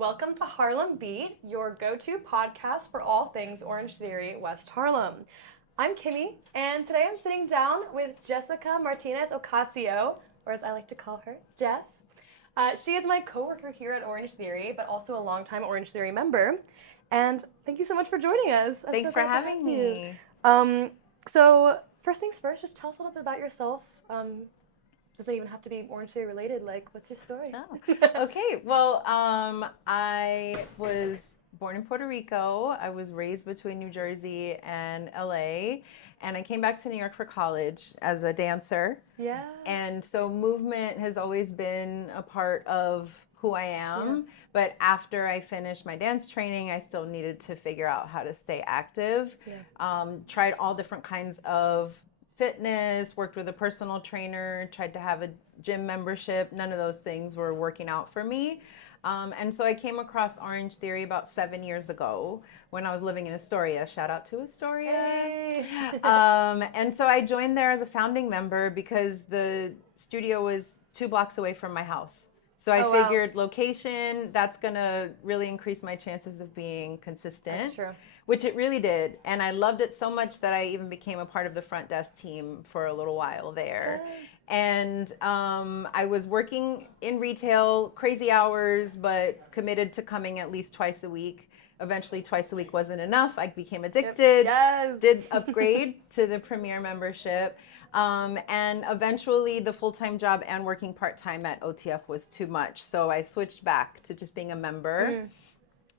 Welcome to Harlem Beat, your go-to podcast for all things Orangetheory West Harlem. I'm Kimmi, and today I'm sitting down with Jessica Martinez-Ocasio, or as I like to call her, Jess. She is my coworker here at Orangetheory, but also a longtime Orangetheory member. And thank you so much for joining us. Thanks for having me. So first things first, just tell us a little bit about yourself. Doesn't even have to be Orangetheory related. Like, what's your story? Oh, okay. Well, I was born in Puerto Rico. I was raised between New Jersey and LA, and I came back to New York for college as a dancer. Yeah. And so movement has always been a part of who I am. Yeah. But after I finished my dance training, I still needed to figure out how to stay active. Yeah. Tried all different kinds of fitness, worked with a personal trainer, tried to have a gym membership. None of those things were working out for me. And so I came across Orangetheory about 7 years ago when I was living in Astoria. Shout out to Astoria. Hey. And so I joined there as a founding member because the studio was 2 blocks away from my house. So I figured location, that's going to really increase my chances of being consistent. That's true. Which it really did. And I loved it so much that I even became a part of the front desk team for a little while there. Yes. And I was working in retail, crazy hours, but committed to coming at least twice a week. Eventually, twice a week wasn't enough. I became addicted. Yes. Did upgrade to the Premier membership. And eventually, the full-time job and working part-time at OTF was too much. So I switched back to just being a member.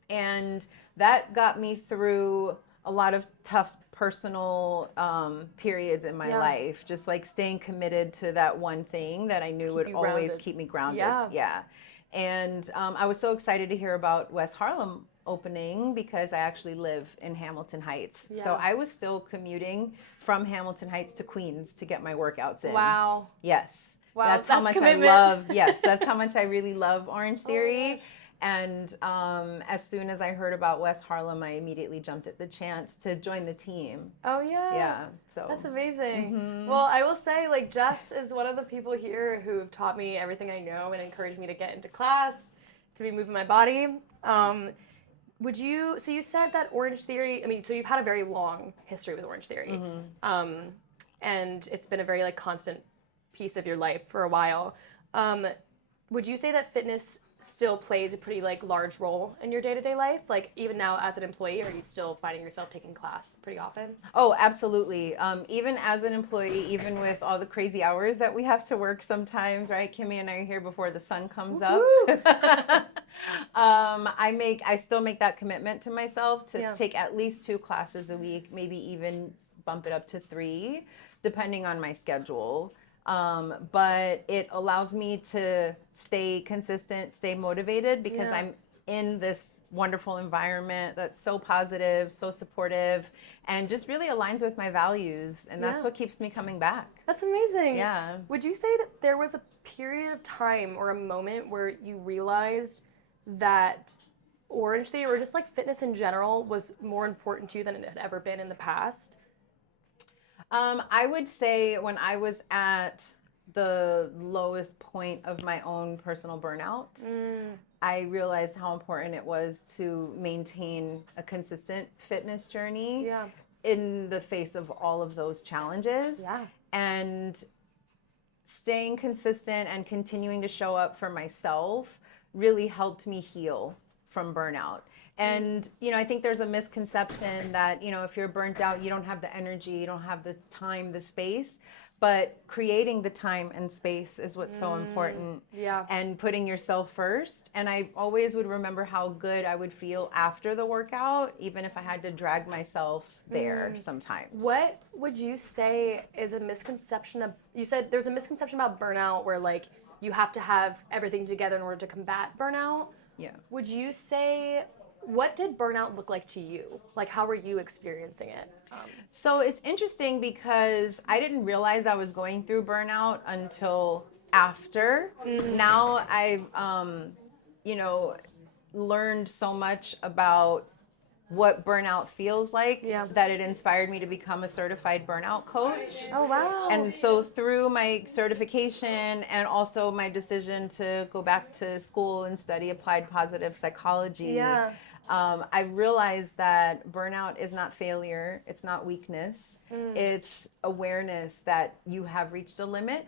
And that got me through a lot of tough personal periods in my life. Just like staying committed to that one thing that I knew would always keep me grounded. Yeah. And I was so excited to hear about West Harlem opening because I actually live in Hamilton Heights. Yeah. So I was still commuting from Hamilton Heights to Queens to get my workouts in. Wow. Yes. Wow. That's how much commitment. I love. Yes, that's how much I really love Orangetheory. And as soon as I heard about West Harlem, I immediately jumped at the chance to join the team. Oh, yeah. Yeah. So That's amazing. Well, I will say, like, Jess is one of the people here who have taught me everything I know and encouraged me to get into class, to be moving my body. So you said that Orangetheory, so you've had a very long history with Orangetheory. And it's been a very, like, constant piece of your life for a while. Would you say that fitness still plays a pretty like large role in your day-to-day life? Like even now as an employee, are you still finding yourself taking class pretty often? Oh, absolutely. Even as an employee, even with all the crazy hours that we have to work sometimes, right? Kimmi and I are here before the sun comes up. I still make that commitment to myself to take at least 2 classes a week, maybe even bump it up to 3, depending on my schedule. But it allows me to stay consistent, stay motivated because I'm in this wonderful environment that's so positive, so supportive, and just really aligns with my values. And that's what keeps me coming back. That's amazing. Yeah. Would you say that there was a period of time or a moment where you realized that Orangetheory or just like fitness in general was more important to you than it had ever been in the past? I would say when I was at the lowest point of my own personal burnout, I realized how important it was to maintain a consistent fitness journey in the face of all of those challenges. Yeah. And staying consistent and continuing to show up for myself really helped me heal from burnout. And, I think there's a misconception that, if you're burnt out, you don't have the energy, you don't have the time, the space. But creating the time and space is what's so important. Yeah. And putting yourself first. And I always would remember how good I would feel after the workout, even if I had to drag myself there sometimes. What would you say is a misconception of, you said there's a misconception about burnout where like you have to have everything together in order to combat burnout. Yeah. Would you say, what did burnout look like to you? Like, how were you experiencing it? So it's interesting because I didn't realize I was going through burnout until after. Now I've, learned so much about what burnout feels like, Yeah. that it inspired me to become a certified burnout coach. Oh, wow. And so through my certification and also my decision to go back to school and study applied positive psychology, Yeah. I realized that burnout is not failure, it's not weakness, it's awareness that you have reached a limit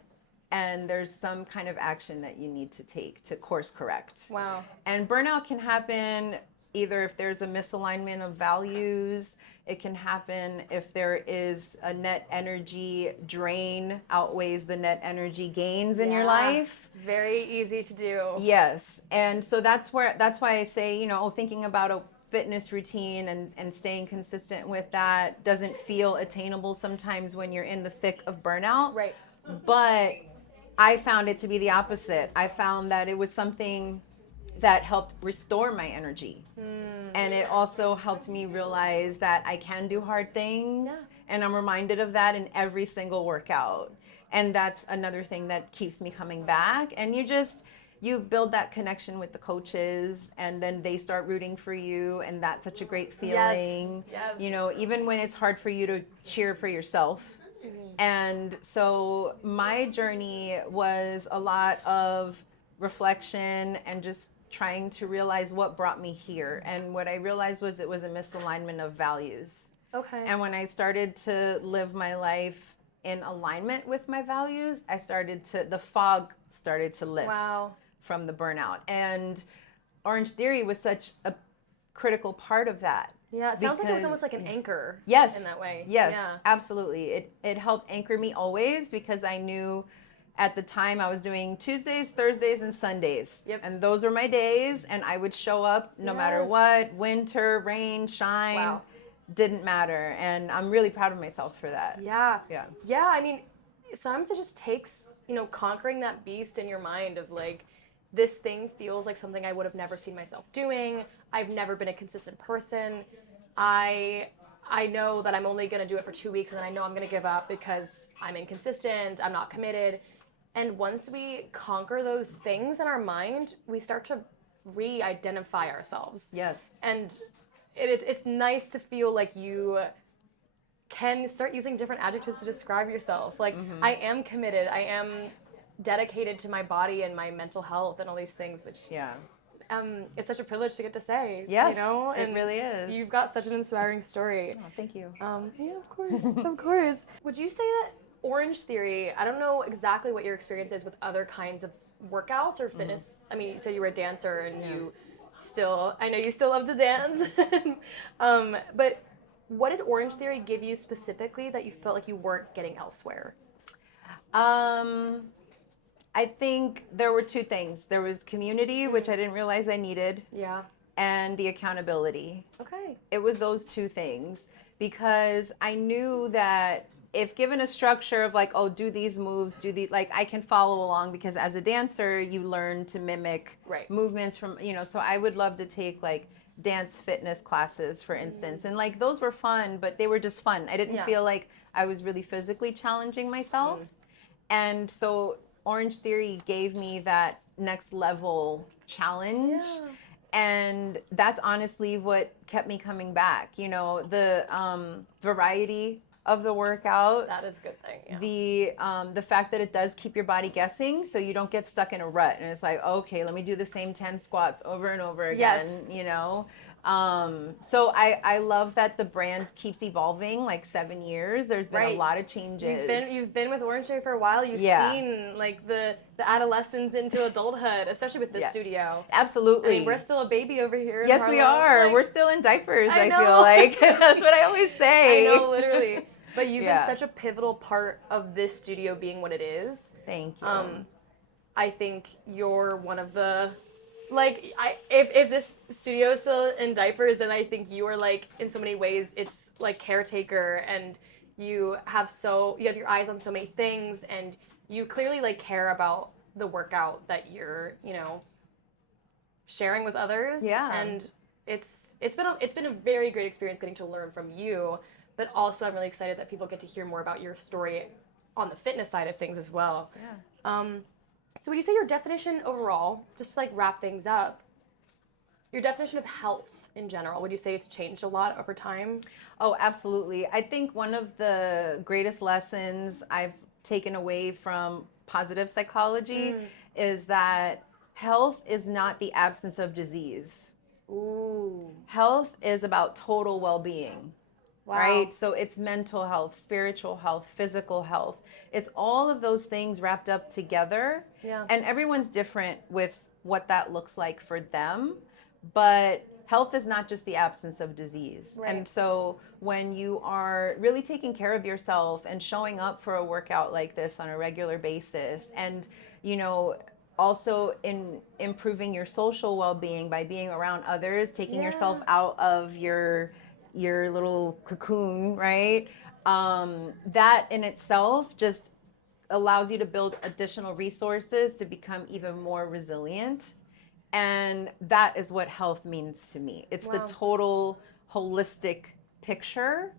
and there's some kind of action that you need to take to course correct. Wow. And burnout can happen either if there's a misalignment of values, it can happen if there is a net energy drain outweighs the net energy gains in your life. It's very easy to do. Yes. And so that's why I say, you know, thinking about a fitness routine and staying consistent with that doesn't feel attainable sometimes when you're in the thick of burnout. Right. But I found it to be the opposite. I found that it was something that helped restore my energy. And it also helped me realize that I can do hard things. Yeah. And I'm reminded of that in every single workout. And that's another thing that keeps me coming back. And you build that connection with the coaches and then they start rooting for you. And that's such a great feeling. Yes. You know, even when it's hard for you to cheer for yourself. And so my journey was a lot of reflection and just trying to realize what brought me here. And what I realized was it was a misalignment of values. Okay. And when I started to live my life in alignment with my values, the fog started to lift from the burnout. And Orangetheory was such a critical part of that. Yeah, it sounds like it was almost like an anchor. Yes. In that way. Yes, Yeah. absolutely. It helped anchor me always because I knew at the time I was doing Tuesdays, Thursdays, and Sundays. Yep. And those were my days, and I would show up no matter what, winter, rain, shine, didn't matter. And I'm really proud of myself for that. Yeah. Yeah. Yeah, I mean, sometimes it just takes, you know, conquering that beast in your mind of like, this thing feels like something I would have never seen myself doing. I've never been a consistent person. I know that I'm only going to do it for 2 weeks and then I know I'm going to give up because I'm inconsistent, I'm not committed. And once we conquer those things in our mind, we start to re-identify ourselves. Yes. And it's nice to feel like you can start using different adjectives to describe yourself. Like, I am committed, I am dedicated to my body and my mental health and all these things, which it's such a privilege to get to say. Yes, you know? it really is. You've got such an inspiring story. Oh, thank you. Yeah, of course, of course. Would you say that Orangetheory, I don't know exactly what your experience is with other kinds of workouts or fitness. I mean, you said you were a dancer and I know you still love to dance. But what did Orangetheory give you specifically that you felt like you weren't getting elsewhere? I think there were two things. There was community, which I didn't realize I needed. Yeah. And the accountability. Okay. It was those two things because I knew that if given a structure of like, oh, do these moves, like I can follow along because as a dancer, you learn to mimic movements from, you know, so I would love to take like dance fitness classes, for instance. And like those were fun, but they were just fun. I didn't feel like I was really physically challenging myself. And so Orangetheory gave me that next level challenge. Yeah. And that's honestly what kept me coming back. You know, the variety of the workouts. That is a good thing. Yeah. The fact that it does keep your body guessing, so you don't get stuck in a rut. And it's like, okay, let me do the same 10 squats over and over again. Yes. You know. So I love that the brand keeps evolving. Like 7 years, there's been a lot of changes. You've been with Orangetheory for a while. You've seen like the adolescence into adulthood, especially with this studio. Absolutely. I mean, we're still a baby over here. Yes, we are. Like, we're still in diapers. I know. feel like that's what I always say. I know, literally. But you've been such a pivotal part of this studio being what it is. Thank you. I think you're one of the. Like, if this studio is still in diapers, then I think you are, like, in so many ways, it's, like, caretaker, and you have your eyes on so many things, and you clearly, like, care about the workout that you're, you know, sharing with others. Yeah. And it's been a very great experience getting to learn from you, but also I'm really excited that people get to hear more about your story on the fitness side of things as well. Yeah. So would you say your definition overall, just to like wrap things up, Your definition of health in general, would you say it's changed a lot over time? Oh, absolutely. I think one of the greatest lessons I've taken away from positive psychology is that health is not the absence of disease. Ooh. Health is about total well-being. Wow. Right? So it's mental health, spiritual health, physical health. It's all of those things wrapped up together. Yeah. And everyone's different with what that looks like for them. But health is not just the absence of disease. Right. And so when you are really taking care of yourself and showing up for a workout like this on a regular basis, and, you know, also in improving your social well-being by being around others, taking yourself out of your little cocoon, right? That in itself just allows you to build additional resources to become even more resilient. And that is what health means to me. It's the total holistic picture.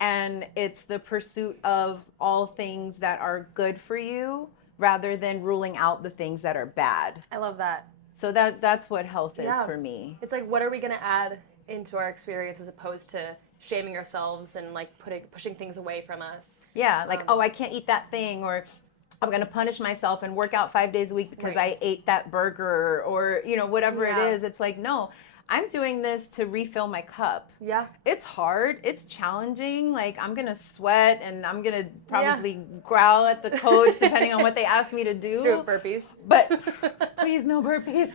And it's the pursuit of all things that are good for you rather than ruling out the things that are bad. I love that. So that's what health is for me. It's like, what are we going to add into our experience as opposed to shaming ourselves and like pushing things away from us? Yeah, like, oh, I can't eat that thing, or I'm going to punish myself and work out 5 days a week because I ate that burger, or, you know, whatever it is. It's like, no, I'm doing this to refill my cup. Yeah. It's hard. It's challenging. Like, I'm going to sweat and I'm going to probably growl at the coach depending on what they ask me to do. True, burpees. But please, no burpees.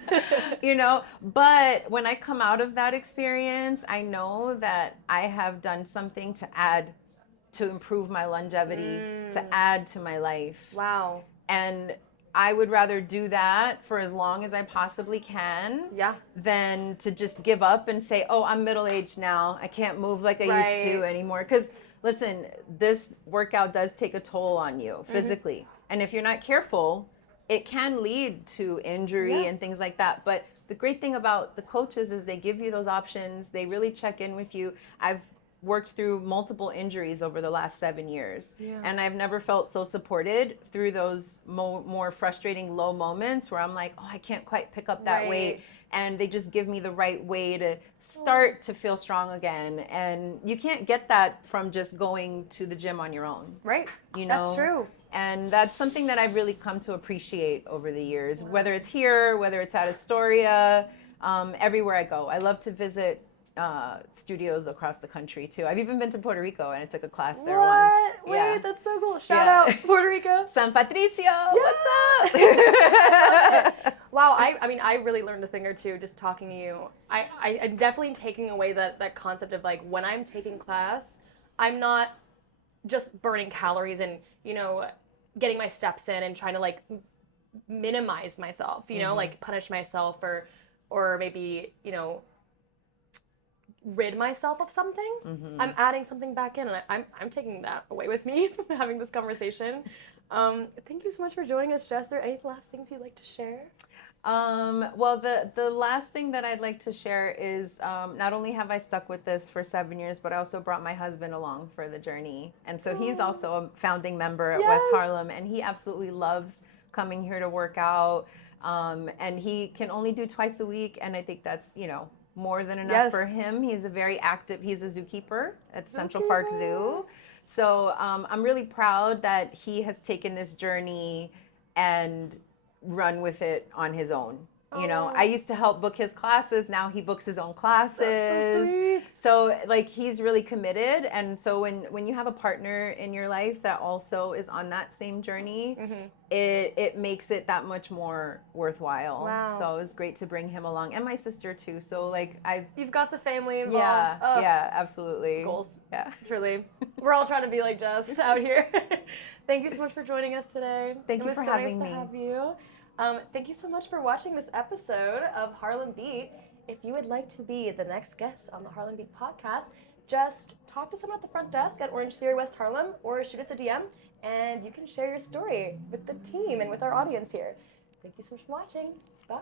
You know, but when I come out of that experience, I know that I have done something to add, to improve my longevity, to add to my life. Wow. And I would rather do that for as long as I possibly can than to just give up and say, oh, I'm middle-aged now. I can't move like I used to anymore. Because listen, this workout does take a toll on you physically. And if you're not careful, it can lead to injury and things like that. But the great thing about the coaches is they give you those options. They really check in with you. I've worked through multiple injuries over the last 7 years. And I've never felt so supported through those more frustrating low moments where I'm like, oh, I can't quite pick up that weight. And they just give me the right way to start to feel strong again. And you can't get that from just going to the gym on your own. Right. You know? That's true. And that's something that I've really come to appreciate over the years, whether it's here, whether it's at Astoria, everywhere I go. I love to visit studios across the country too. I've even been to Puerto Rico and I took a class there once. Wait, that's so cool. Shout out Puerto Rico. San Patricio, what's up? Wow, I mean, I really learned a thing or two just talking to you. I'm definitely taking away that concept of like, when I'm taking class, I'm not just burning calories and, you know, getting my steps in and trying to like minimize myself, you know, like punish myself or maybe, you know, rid myself of something. I'm adding something back in, and I'm taking that away with me from having this conversation. Thank you so much for joining us, Jess. Are there any last things you'd like to share? Well, the last thing that I'd like to share is not only have I stuck with this for 7 years, but I also brought my husband along for the journey. And so he's also a founding member at West Harlem, and he absolutely loves coming here to work out. And he can only do twice a week, and I think that's, you know, more than enough for him. He's a very active, he's a zookeeper at Central Park Zoo. So I'm really proud that he has taken this journey and run with it on his own. You know, I used to help book his classes. Now he books his own classes. That's so sweet. So like, he's really committed. And so when you have a partner in your life that also is on that same journey, it makes it that much more worthwhile. Wow. So it was great to bring him along, and my sister too. So like, you've got the family involved. Yeah, absolutely. Goals. Yeah. Truly. We're all trying to be like Jess out here. Thank you so much for joining us today. Thank you for having me. It was so nice to have you. Thank you so much for watching this episode of Harlem Beat. If you would like to be the next guest on the Harlem Beat podcast, just talk to someone at the front desk at Orangetheory West Harlem or shoot us a DM, and you can share your story with the team and with our audience here. Thank you so much for watching. Bye.